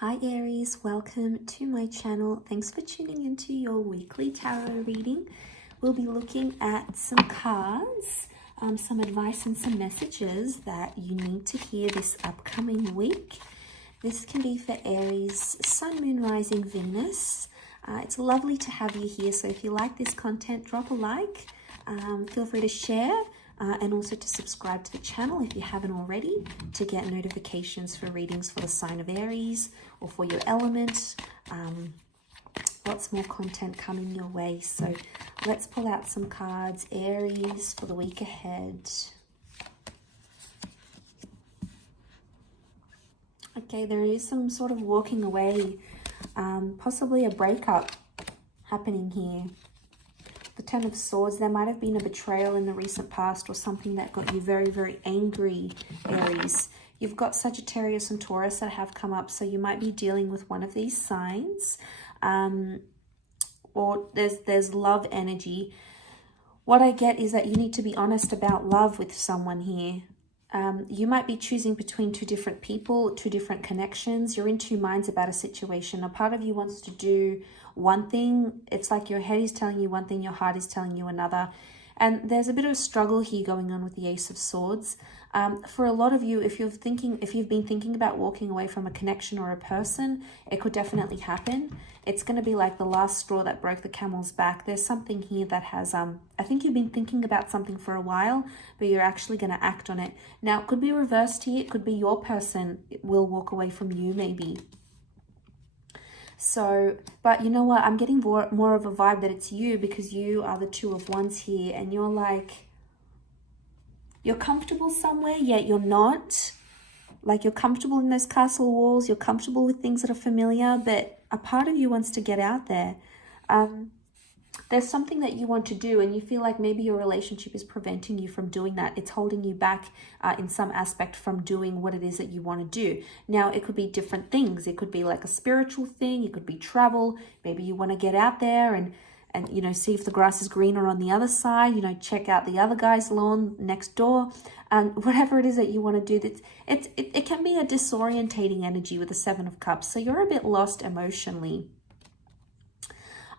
Hi Aries, welcome to my channel. Thanks for tuning into your weekly tarot reading. We'll be looking at some cards, some advice and some messages that you need to hear this upcoming week. This can be for Aries, Sun, Moon, Rising, Venus. It's lovely to have you here, so if you like this content, drop a like. Feel free to share. And also to subscribe to the channel if you haven't already to get notifications for readings for the sign of Aries or for your element. Lots more content coming your way. So let's pull out some cards. Aries for the week ahead. Okay, there is some sort of walking away, possibly a breakup happening here. The Ten of Swords, there might have been a betrayal in the recent past or something that got you very, very angry, Aries. You've got Sagittarius and Taurus that have come up, so you might be dealing with one of these signs. Or there's love energy. What I get is that you need to be honest about love with someone here. You might be choosing between two different people, two different connections. You're in two minds about a situation. A part of you wants to do one thing. It's like your head is telling you one thing, your heart is telling you another. And there's a bit of a struggle here going on with the Ace of Swords. For a lot of you, if you've been thinking about walking away from a connection or a person, it could definitely happen. It's going to be like the last straw that broke the camel's back. There's something here that has, I think you've been thinking about something for a while, but you're actually going to act on it. Now, it could be reversed here. It could be your person will walk away from you, maybe. So, but you know what? I'm getting more of a vibe that it's you, because you are the Two of Wands here, and you're like, you're comfortable somewhere, yet you're not. Like, you're comfortable in those castle walls, you're comfortable with things that are familiar, but a part of you wants to get out there. There's something that you want to do, and you feel like maybe your relationship is preventing you from doing that. It's holding you back in some aspect from doing what it is that you want to do. Now, it could be different things. It could be like a spiritual thing. It could be travel. Maybe you want to get out there and you know, see if the grass is greener on the other side. You know, check out the other guy's lawn next door. Whatever it is that you want to do, it can be a disorientating energy with the Seven of Cups. So you're a bit lost emotionally.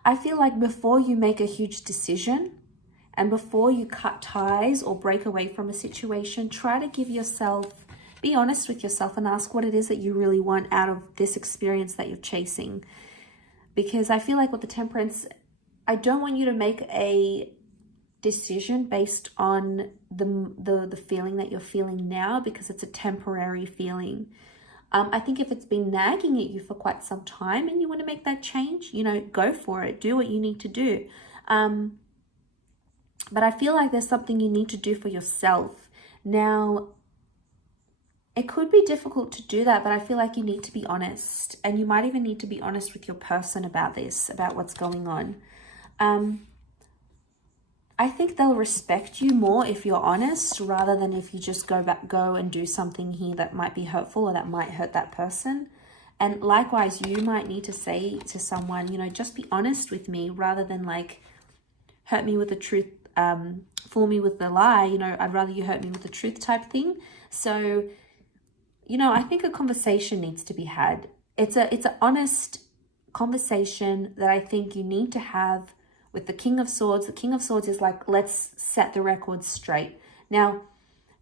I feel like before you make a huge decision and before you cut ties or break away from a situation, try to be honest with yourself and ask what it is that you really want out of this experience that you're chasing. Because I feel like with the Temperance, I don't want you to make a decision based on the feeling that you're feeling now, because it's a temporary feeling. I think if it's been nagging at you for quite some time and you want to make that change, you know, go for it. Do what you need to do. But I feel like there's something you need to do for yourself. Now, it could be difficult to do that, but I feel like you need to be honest. And you might even need to be honest with your person about this, about what's going on. I think they'll respect you more if you're honest, rather than if you just go and do something here that might be hurtful or that might hurt that person. And likewise, you might need to say to someone, you know, just be honest with me, rather than like hurt me with the truth, fool me with the lie. You know, I'd rather you hurt me with the truth type thing. So, you know, I think a conversation needs to be had. It's an honest conversation that I think you need to have with the King of Swords. The King of Swords is like, let's set the record straight. Now,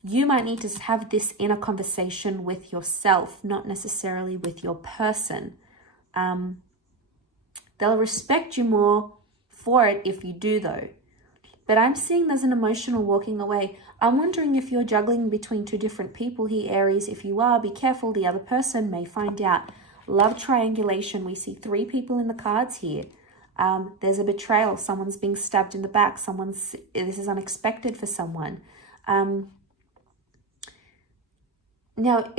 you might need to have this inner conversation with yourself, not necessarily with your person. They'll respect you more for it if you do, though. But I'm seeing there's an emotional walking away. I'm wondering if you're juggling between two different people here, Aries. If you are, be careful. The other person may find out. Love triangulation. We see 3 people in the cards here. There's a betrayal. Someone's being stabbed in the back. This is unexpected for someone. Now,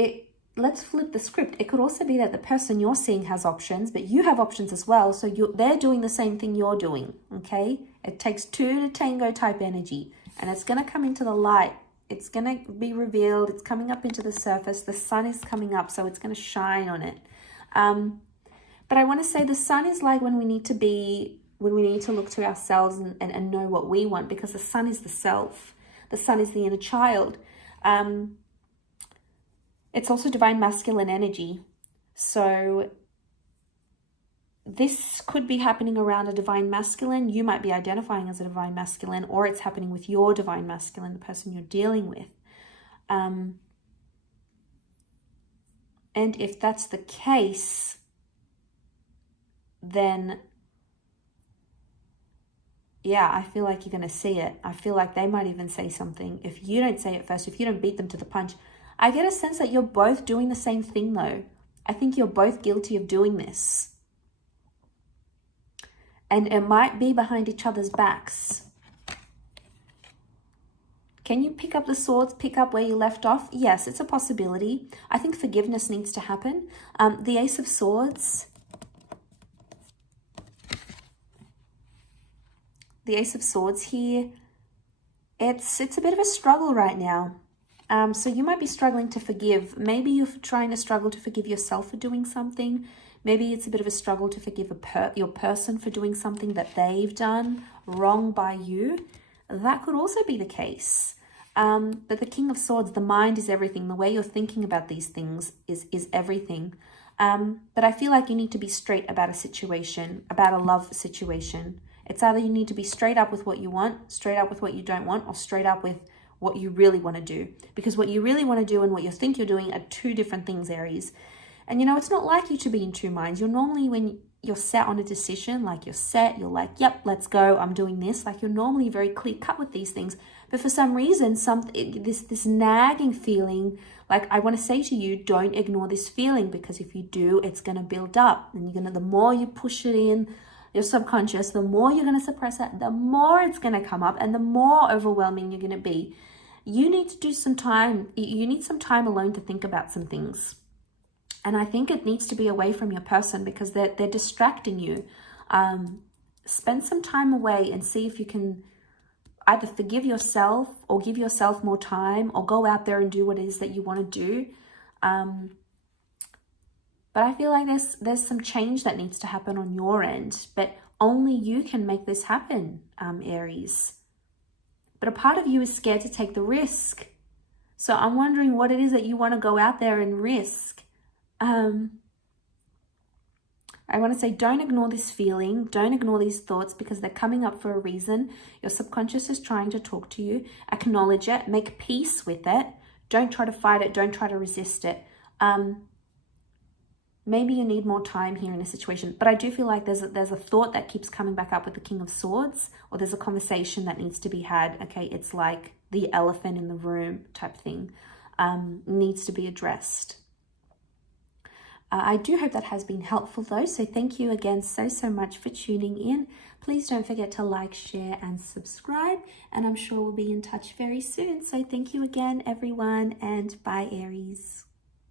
let's flip the script. It could also be that the person you're seeing has options, but you have options as well. So they're doing the same thing you're doing, okay? It takes 2 to tango type energy, and it's going to come into the light. It's going to be revealed. It's coming up into the surface. The sun is coming up, so it's going to shine on it. But I want to say the sun is like when we need to look to ourselves and know what we want, because the sun is the self. The sun is the inner child. It's also divine masculine energy. So this could be happening around a divine masculine. You might be identifying as a divine masculine, or it's happening with your divine masculine, the person you're dealing with. And if that's the case, then yeah, I feel like you're going to see it. I feel like they might even say something. If you don't say it first, if you don't beat them to the punch, I get a sense that you're both doing the same thing though. I think you're both guilty of doing this. And it might be behind each other's backs. Can you pick up the swords, pick up where you left off? Yes, it's a possibility. I think forgiveness needs to happen. The Ace of Swords. The Ace of Swords here. It's a bit of a struggle right now. So you might be struggling to forgive. Maybe you're trying to struggle to forgive yourself for doing something. Maybe it's a bit of a struggle to forgive your person for doing something that they've done wrong by you. That could also be the case. But the King of Swords, the mind is everything. The way you're thinking about these things is everything. But I feel like you need to be straight about a situation, about a love situation. It's either you need to be straight up with what you want, straight up with what you don't want, or straight up with what you really want to do. Because what you really want to do and what you think you're doing are two different things, Aries. And you know, it's not like you to be in two minds. You're normally, when you're set on a decision, like you're set, you're like, yep, let's go, I'm doing this. Like you're normally very clear cut with these things. But for some reason, this nagging feeling, like I want to say to you, don't ignore this feeling, because if you do, it's going to build up. And the more you push it in, your subconscious, the more you're going to suppress it, the more it's going to come up and the more overwhelming you're going to be. You need to do some time. You need some time alone to think about some things. And I think it needs to be away from your person because they're distracting you. Spend some time away and see if you can either forgive yourself or give yourself more time or go out there and do what it is that you want to do. But I feel like there's some change that needs to happen on your end, but only you can make this happen, Aries. But a part of you is scared to take the risk. So I'm wondering what it is that you want to go out there and risk. I want to say, don't ignore this feeling. Don't ignore these thoughts because they're coming up for a reason. Your subconscious is trying to talk to you. Acknowledge it. Make peace with it. Don't try to fight it. Don't try to resist it. Maybe you need more time here in a situation, but I do feel like there's a thought that keeps coming back up with the King of Swords, or there's a conversation that needs to be had. Okay, it's like the elephant in the room type thing, needs to be addressed. I do hope that has been helpful though, so thank you again so much for tuning in. Please don't forget to like, share and subscribe, and I'm sure we'll be in touch very soon. So thank you again everyone, and bye Aries.